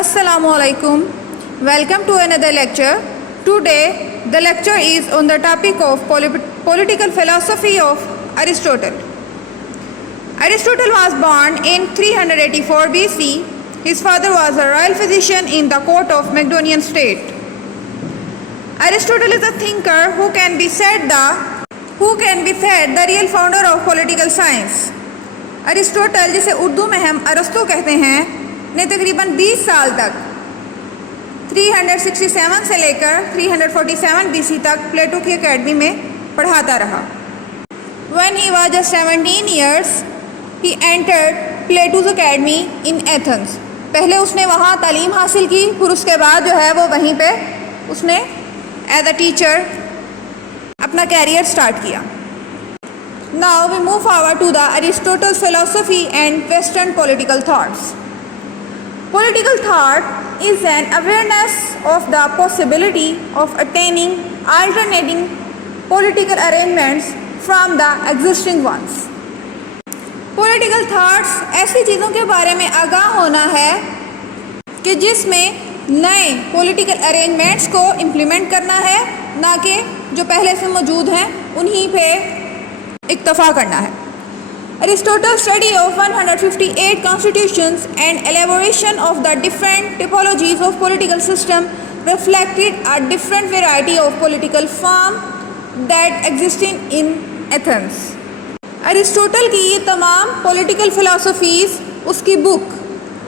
Assalamualaikum. Welcome to another lecture. Today the lecture is on the topic of political philosophy of Aristotle. Aristotle was born in 384 BC. His father was a royal physician in the court of Macedonian state. Aristotle is a thinker who can be said the real founder of political science. Aristotle, जिसे उर्दू में हम अरस्तु कहते हैं, ने तकरीबन 20 साल तक 367 से लेकर 347 BC तक प्लेटो की एकेडमी में पढ़ाता रहा. When he was just 17 years, he entered Plato's academy in Athens. पहले उसने वहाँ तालीम हासिल की, फिर उसके बाद जो है वो वहीं पे उसने एज अ टीचर अपना कैरियर स्टार्ट किया. Now we move forward to the Aristotle's philosophy and Western political thoughts. Political thought is an awareness of the possibility of attaining alternating political arrangements from the existing ones. Political thoughts ऐसी चीज़ों के बारे में आगाह होना है कि जिसमें नए political arrangements को implement करना है, ना कि जो पहले से मौजूद हैं उन्हीं पे इक्तफा करना है. Aristotle's study of 158 constitutions and elaboration of the different typologies of political system reflected a different variety of political form that existed in Athens. Aristotle की ये तमाम पॉलिटिकल फ़िलासफ़ीज़ उसकी बुक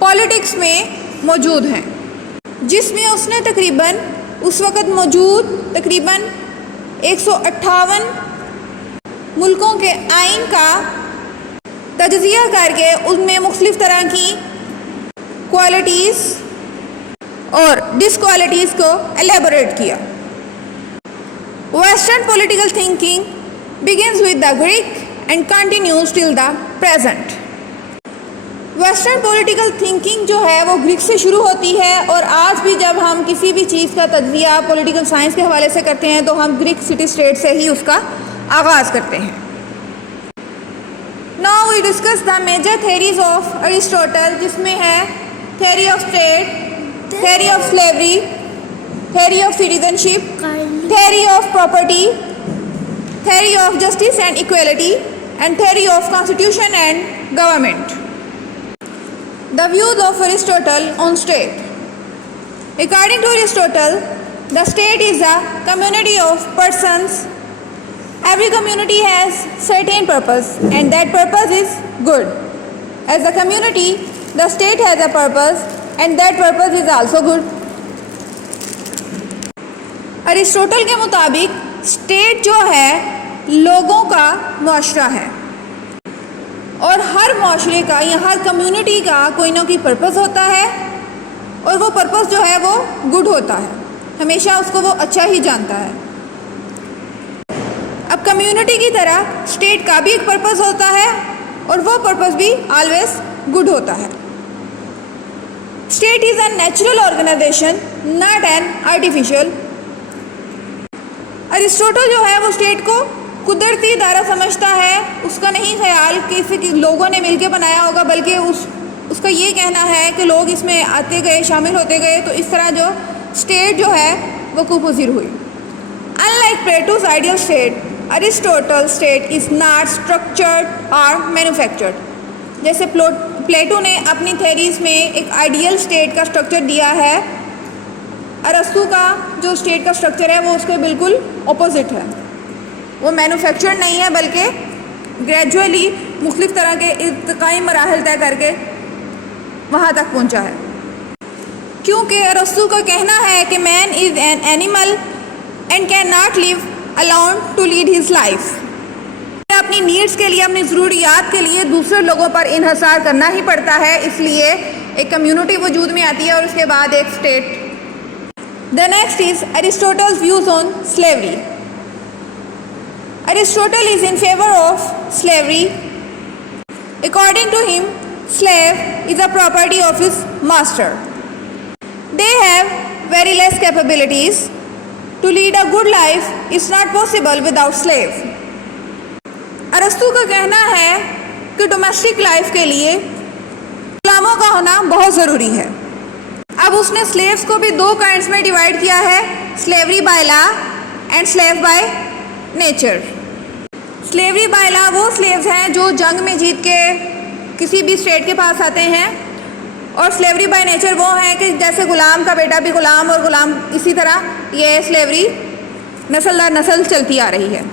पॉलिटिक्स में मौजूद हैं, जिसमें उसने तकरीबन उस वक़्त मौजूद तकरीबन 158 मुल्कों के आइन का तजज़िया करके उनमें मुख्तलिफ़ तरह की क्वालिटीज़ और डिसक्वालिटीज़ को एलेबोरेट किया. Western political thinking begins with the Greek and continues till the present. Western political thinking जो है वो ग्रीक से शुरू होती है और आज भी जब हम किसी भी चीज़ का तजज़िया पॉलिटिकल साइंस के हवाले से करते हैं तो हम ग्रीक सिटी स्टेट से ही उसका आगाज़ करते हैं. Now we discuss the major theories of Aristotle, जिसमें है theory of state, theory of slavery, theory of citizenship, theory of property, theory of justice and equality, and theory of constitution and government. The views of Aristotle on state. According to Aristotle, the state is a community of persons. Every community has certain purpose and that purpose is good. As a community, the state has a purpose and that purpose is also good. Aristotle के मुताबिक state जो है लोगों का मुआशरा है और हर मुआशरे का या हर कम्युनिटी का कोई ना कोई पर्पस होता है और वो पर्पस जो है वो गुड होता है, हमेशा उसको वो अच्छा ही जानता है. अब कम्युनिटी की तरह स्टेट का भी एक पर्पस होता है और वो पर्पस भी ऑलवेज गुड होता है. State is a natural organization, not an artificial. Aristotle जो है वो स्टेट को कुदरती इदारा समझता है, उसका नहीं ख्याल कि लोगों ने मिलकर बनाया होगा, बल्कि उसका ये कहना है कि लोग इसमें आते गए, शामिल होते गए, तो इस तरह जो स्टेट जो है वो कुपज़ीर हुई. Unlike Plato's ideal state, Aristotle's state is not structured or manufactured. जैसे प्लेटो ने अपनी थेरीज़ में एक आइडियल स्टेट का स्ट्रक्चर दिया है, अरस्तु का जो स्टेट का स्ट्रक्चर है वो उसके बिल्कुल ऑपोजिट है. वो मैन्युफैक्चर्ड नहीं है बल्कि ग्रेजुअली मुख्तलिफ़ तरह के इर्तिकाई मराहल तय करके वहाँ तक पहुँचा है. क्योंकि अरस्तु का कहना है कि man is an animal and can not live alone to lead his life. अपनी नीड्स के लिए, अपनी ज़रूरियात के लिए दूसरे लोगों पर इन्हसार करना ही पड़ता है, इसलिए एक कम्युनिटी वजूद में आती है और उसके बाद एक state. The next is Aristotle's views on slavery. Aristotle is in favor of slavery. According to him, slave is a property of his master. They have very less capabilities. To lead a good life is not possible without slave. अरस्तु का कहना है कि domestic life के लिए गुलामों का होना बहुत ज़रूरी है. अब उसने स्लेव्स को भी दो काइंड्स में डिवाइड किया है, slavery by law and slave by nature. Slavery by law वो स्लेव्स हैं जो जंग में जीत के किसी भी स्टेट के पास आते हैं, और स्लेवरी बाय नेचर वो हैं कि जैसे गुलाम का बेटा भी गुलाम, और गुलाम इसी तरह ये स्लेवरी नस्ल दर नस्ल चलती आ रही है।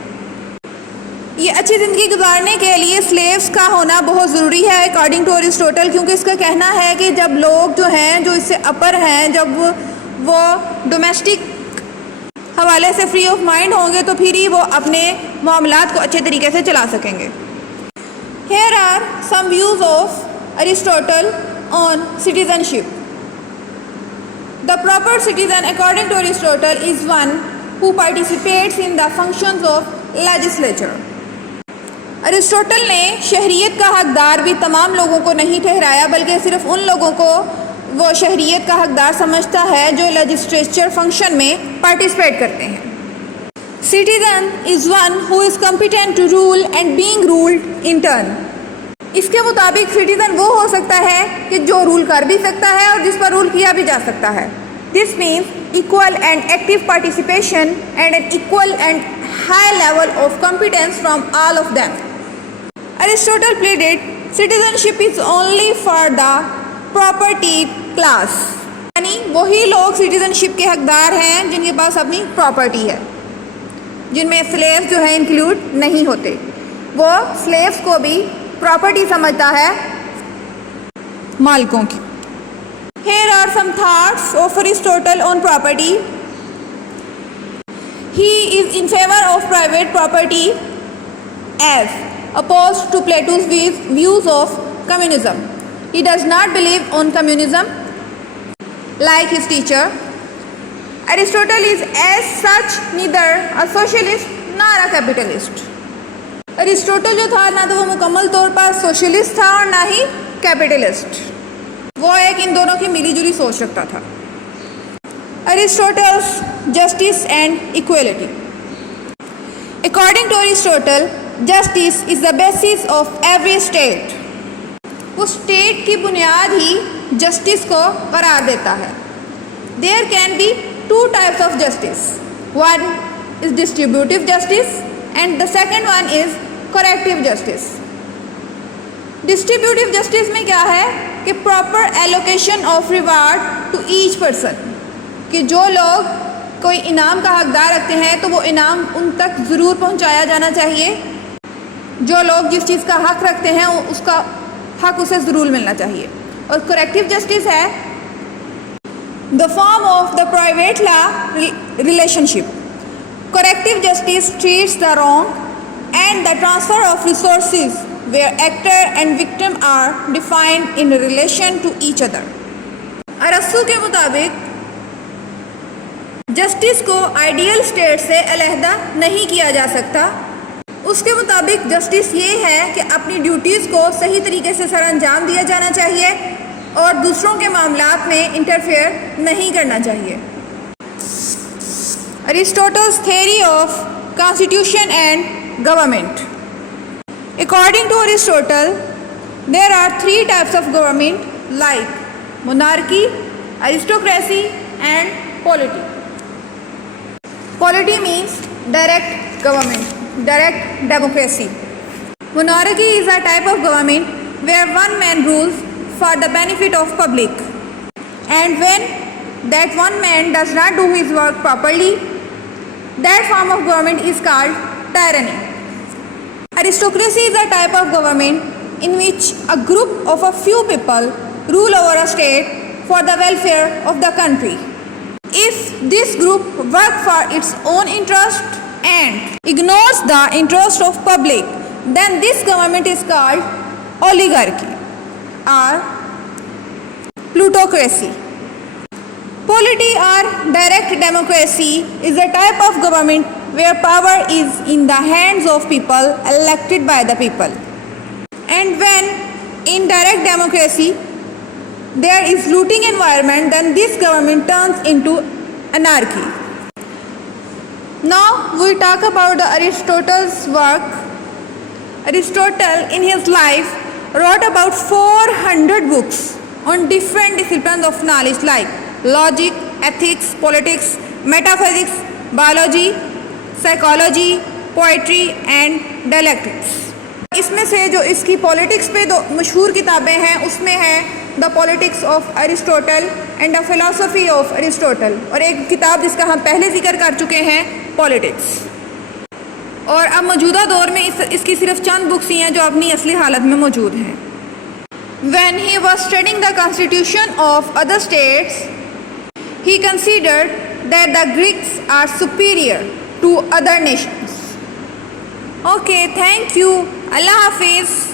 ये अच्छी ज़िंदगी गुजारने के लिए स्लेव्स का होना बहुत ज़रूरी है अकॉर्डिंग टू अरिस्टोटल, क्योंकि इसका कहना है कि जब लोग जो हैं जो इससे अपर हैं, जब वो डोमेस्टिक हवाले से फ्री ऑफ माइंड होंगे तो फिर ही वो अपने मामलात को अच्छे तरीके से चला सकेंगे। Here are some views of Aristotle on citizenship. The proper citizen according to Aristotle is one who participates in the functions of legislature. Aristotle ने शहरियत का हकदार भी तमाम लोगों को नहीं ठहराया, बल्कि सिर्फ उन लोगों को वो शहरियत का हकदार समझता है जो लेजिस्लेचर फंक्शन में पार्टिसिपेट करते हैं। Citizen is one who is competent to rule and being ruled in turn. इसके मुताबिक सिटीजन वो हो सकता है कि जो रूल कर भी सकता है और जिस पर रूल किया भी जा सकता है। This means equal and active participation and an equal and high level of competence from all of them. Aristotle pleaded citizenship is only for the property class, यानी वही लोग सिटीजनशिप के हकदार हैं जिनके पास अपनी प्रॉपर्टी है, जिनमें स्लेव्स जो है इंक्लूड नहीं होते। वो स्लेव्स को भी प्रॉपर्टी समझता है मालिकों की। Here are some thoughts of Aristotle on property. He is in favor of private property as opposed to Plato's views of communism. He does not believe on communism like his teacher. Aristotle is as such neither a socialist nor a capitalist. Aristotle जो था ना तो वो मुकम्मल तौर पर socialist था और ना ही कैपिटलिस्ट, वो एक इन दोनों की मिलीजुली सोच रखता था। Aristotle's justice and equality. According to Aristotle, justice is the basis of every state. उस स्टेट की बुनियाद ही जस्टिस को करार देता है। There can be two types of justice, one is distributive justice and the second one is corrective justice. Distributive justice में क्या है कि proper allocation of reward to each person, कि जो लोग कोई इनाम का हकदार रखते हैं तो वो इनाम उन तक ज़रूर पहुंचाया जाना चाहिए। जो लोग जिस चीज़ का हक रखते हैं उसका हक उसे ज़रूर मिलना चाहिए। और करेक्टिव जस्टिस है the form of the private law relationship. Corrective justice treats the wrong and the transfer of resources where actor and victim are defined in relation to each other. अरस्तू के मुताबिक जस्टिस को ideal state से अलहदा नहीं किया जा सकता। उसके मुताबिक जस्टिस ये है कि अपनी ड्यूटीज़ को सही तरीके से सरअंजाम दिया जाना चाहिए और दूसरों के मामलात में इंटरफेयर नहीं करना चाहिए। Aristotle's theory of constitution and government. According to Aristotle there are three types of government like monarchy, aristocracy and polity. Polity means direct government, direct democracy. Monarchy is a type of government where one man rules for the benefit of public, and when that one man does not do his work properly, that form of government is called tyranny. Aristocracy is a type of government in which a group of a few people rule over a state for the welfare of the country. If this group works for its own interest and ignores the interest of public, then this government is called oligarchy or plutocracy. Polity or direct democracy is a type of government where power is in the hands of people elected by the people. And when in direct democracy there is looting environment, then this government turns into anarchy. Now we talk about the Aristotle's work. Aristotle in his life wrote about 400 books on different disciplines of knowledge like logic, ethics, politics, metaphysics, biology, psychology, poetry and dialectics. इसमें से जो इसकी politics पे दो मशहूर किताबें हैं उसमें है the politics of Aristotle and the philosophy of Aristotle, और एक किताब जिसका हम पहले जिक्र कर चुके हैं पॉलिटिक्स। और अब मौजूदा दौर में इसकी सिर्फ चंद बुक्स ही हैं जो अपनी असली हालत में मौजूद हैं। When he was studying the constitution of other states, he considered that the Greeks are superior to other nations. Okay, thank you. Allah Hafiz.